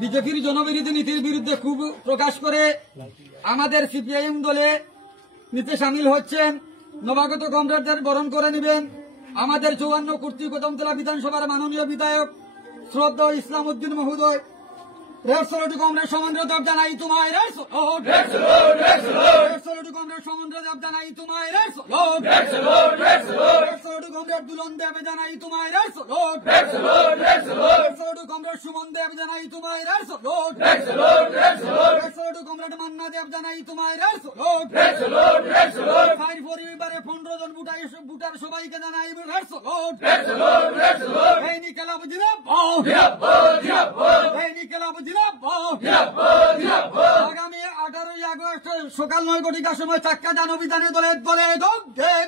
বিজেপির জনবিরোধী নীতির বিরুদ্ধে ক্ষোভ প্রকাশ করে আমাদের সিপিআইএম দলে নিতে সামিল হচ্ছেন। নবাগত কমরেডদের বরণ করে নেবেন আমাদের 54 কর্তৃক কদমতলা বিধানসভার মাননীয় বিধায়ক শ্রদ্ধা ইসলাম উদ্দিন মহোদয়। রেড কমরেড সমন্দ্র দেব জানাই তোমায় রেড কমরেড সমন্দ্র দেব জানাই তোমায় রেড কমরেড দুলন দেব জানাই তোমায় রেড কমরেড সুমন দেব জানাই তোমায় রেড কমরেড মান্না দেব জানাই তোমায় রেড ফায়ার পরিবারে 15 জন বুটার সবাইকে জানাই রেড এই নিকেলা বুঝিনা আগামী 18 আগস্ট সকাল 9 ঘটিকার সময় চাক্কা জনবিধানে দলে দলে যোগ দেন।